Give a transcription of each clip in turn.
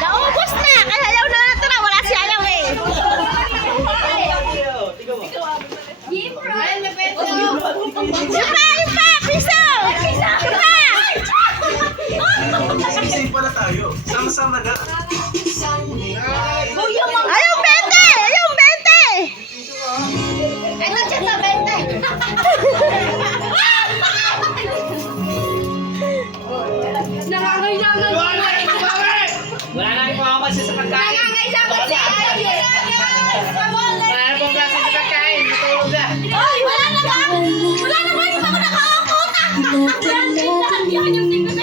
Naubos na! Kaya ayaw na natira. Wala si ayaw eh. Yung pa! Piso! Yung pa! Sisig pala tayo. Sama-sama na. Ayaw 20! Ayaw 20! Ano siya sa 20? Nangangailangan ko. Wala na yung makapansin sa pagkain. Nangangailangan si Aya. Wala na pong klase sa pagkain. Matulog na. Ay, wala na ba? Wala na ba? Hindi pa ako nakakakuta. Yan yung tingnan na.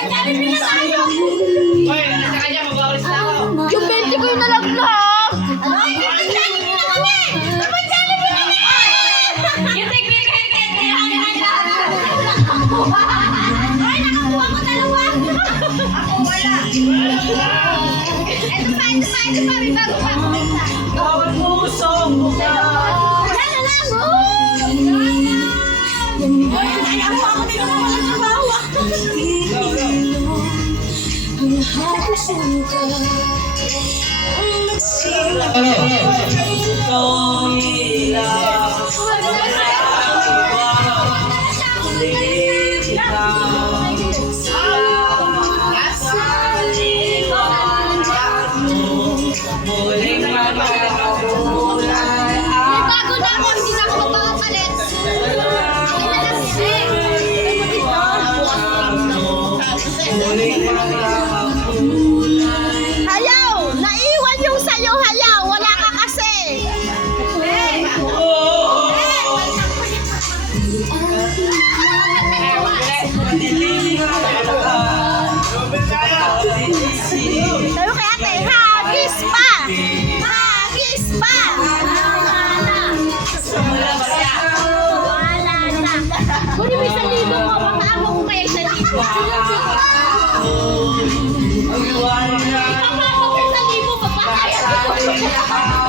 Magkano nila tayo? Hoy, nasa kanya, mag-awalis na ako. Yung 20 ko yung nalaglag. Ay, magkano nila kami? Magkano nila kami? Yung tigil kayo kaya ay, nakakuha ko dalawa. Ako wala. Ito pa. May bago pa ako. Bawat puso mo ka. Wala na lang. Kaya mo ako dito na walang trabaho. May bago na ako, hindi na ako magpapakalit. Hayaw! Naiwan yung sayo hayaw! Wala ka kasi! Sayo kay ate, hagis pa! Hagis pa! Wala na! Kunin mo 1,000 mo, baka ako kung kaya 1,000. Ipapasok 1,000, papakaya ko.